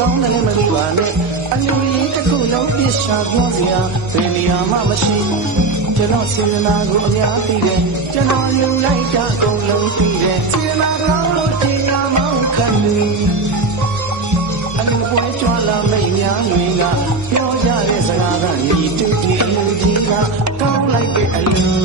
ကောင်းတယ်လည်းမပြီးပါနဲ့အလူကြီးတစ်ခုလုံးပြစ်ရှာပြောစရာဘယ်နေရာမှမရှိကျွန်တော်စေနာကိုအများသိတယ်ကျွန်တော်ယူလိုက်တာအကုန်လုံးသိတယ်စေနာကောင်းလို့တင်ရမောင်းခံလူအလူပွဲကြွလာမိတ်များတွေကပြောကြတဲ့စကားကညီတူတီအလူကြီးကကောင်းလိုက်တဲ့အလူ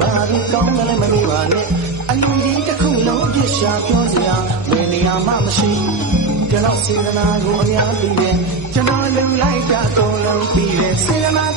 မာရီကောင်းတယ်လည်းမမေ့ပါနဲ့အလူကြီးတစ်ခုလုံးပြစ်ရှာပြောစရာဘယ်နေရာမှမရှိကျွန်တော်စေနာကိုအများသိတယ်ကျွန်တော်လုံလိုက်တာအကုန်လုံးပြီးတယ်စေနာ